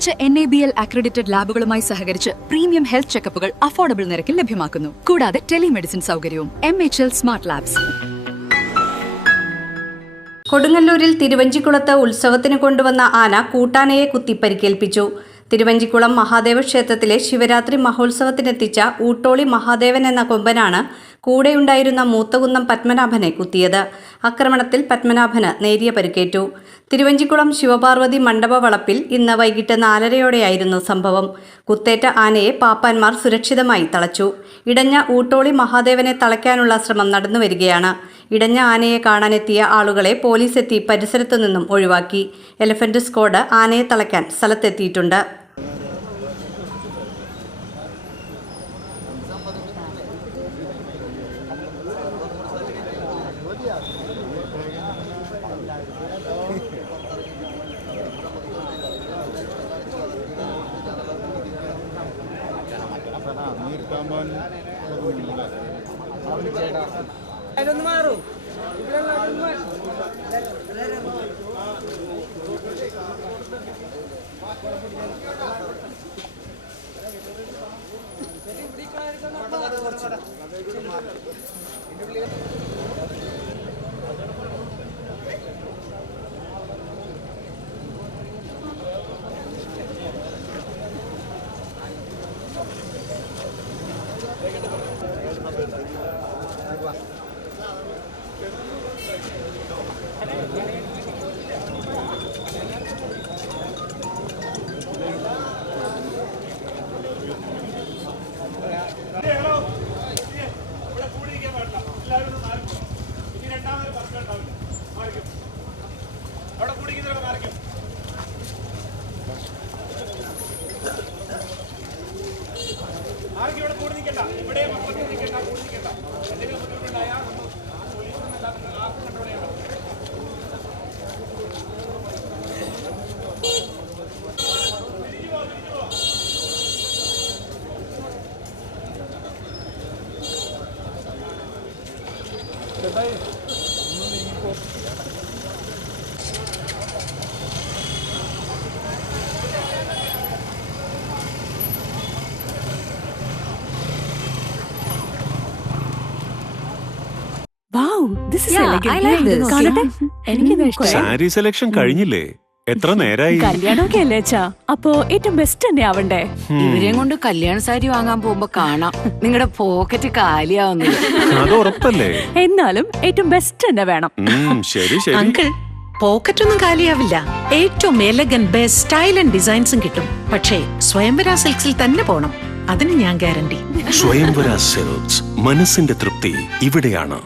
മികച്ച NABL accredited ലാബുകളുമായി സഹകരിച്ച് premium health ചെക്കപ്പുകൾ affordable നിരക്കിൽ ലഭ്യമാക്കുന്നു. കൂടാതെ ടെലിമെഡിസിൻ സൗകര്യവും. MHL smart labs. കൊടുങ്ങല്ലൂരിൽ തിരുവഞ്ചിക്കുളത്ത് ഉത്സവത്തിന് കൊണ്ടുവന്ന ആന കൂട്ടാനയെ കുത്തി പരിക്കേൽപ്പിച്ചു. തിരുവഞ്ചിക്കുളം മഹാദേവ ക്ഷേത്രത്തിലെ ശിവരാത്രി മഹോത്സവത്തിനെത്തിച്ച ഊട്ടോളി മഹാദേവൻ എന്ന കൊമ്പനാണ് കൂടെയുണ്ടായിരുന്ന മൂത്തകുന്നം പത്മനാഭനെ കുത്തിയത്. ആക്രമണത്തിൽ പത്മനാഭന് നേരിയ പരിക്കേറ്റു. തിരുവഞ്ചിക്കുളം ശിവപാർവതി മണ്ഡപ വളപ്പിൽ ഇന്ന് വൈകിട്ട് 4:30യോടെയായിരുന്നു സംഭവം. കുത്തേറ്റ ആനയെ പാപ്പാന്മാർ സുരക്ഷിതമായി തളച്ചു. ഇടഞ്ഞ ഊട്ടോളി മഹാദേവനെ തളയ്ക്കാനുള്ള ശ്രമം നടന്നുവരികയാണ്. ഇടഞ്ഞ ആനയെ കാണാനെത്തിയ ആളുകളെ പോലീസ് എത്തി പരിസരത്തു നിന്നും ഒഴിവാക്കി. എലഫന്റ് സ്ക്വാഡ് ആനയെ തളയ്ക്കാൻ സ്ഥലത്തെത്തിയിട്ടുണ്ട്. സാരി സെലക്ഷൻ കഴിഞ്ഞില്ലേ? എത്ര നേരായി? കല്യാണമൊക്കെ അല്ലേ അച്ഛാ, അപ്പോ ഏറ്റവും ബെസ്റ്റ് തന്നെ ആവണ്ടേ? ഇവരെയും കൊണ്ട് കല്യാണ സാരി വാങ്ങാൻ പോകുമ്പോ കാണാം നിങ്ങളുടെ പോക്കറ്റ് കാലിയാവുന്നത്. അത് ഉറപ്പല്ലേ? എന്നാലും ഏറ്റവും ബെസ്റ്റ് തന്നെ വേണം. ശരി ശരി അങ്കിൾ, പോക്കറ്റ് ഒന്നും കാലിയാവില്ല. ഏറ്റവും എലഗൻ ബെസ്റ്റ് സ്റ്റൈൽ ആൻഡ് ഡിസൈൻസും കിട്ടും. പക്ഷേ സ്വയംവര സിൽക്സിൽ തന്നെ പോണം, അതിന് ഞാൻ ഗ്യാരണ്ടി. സ്വയംവര സിൽക്സ്, മനസ്സിന്റെ തൃപ്തി ഇവിടെയാണ്.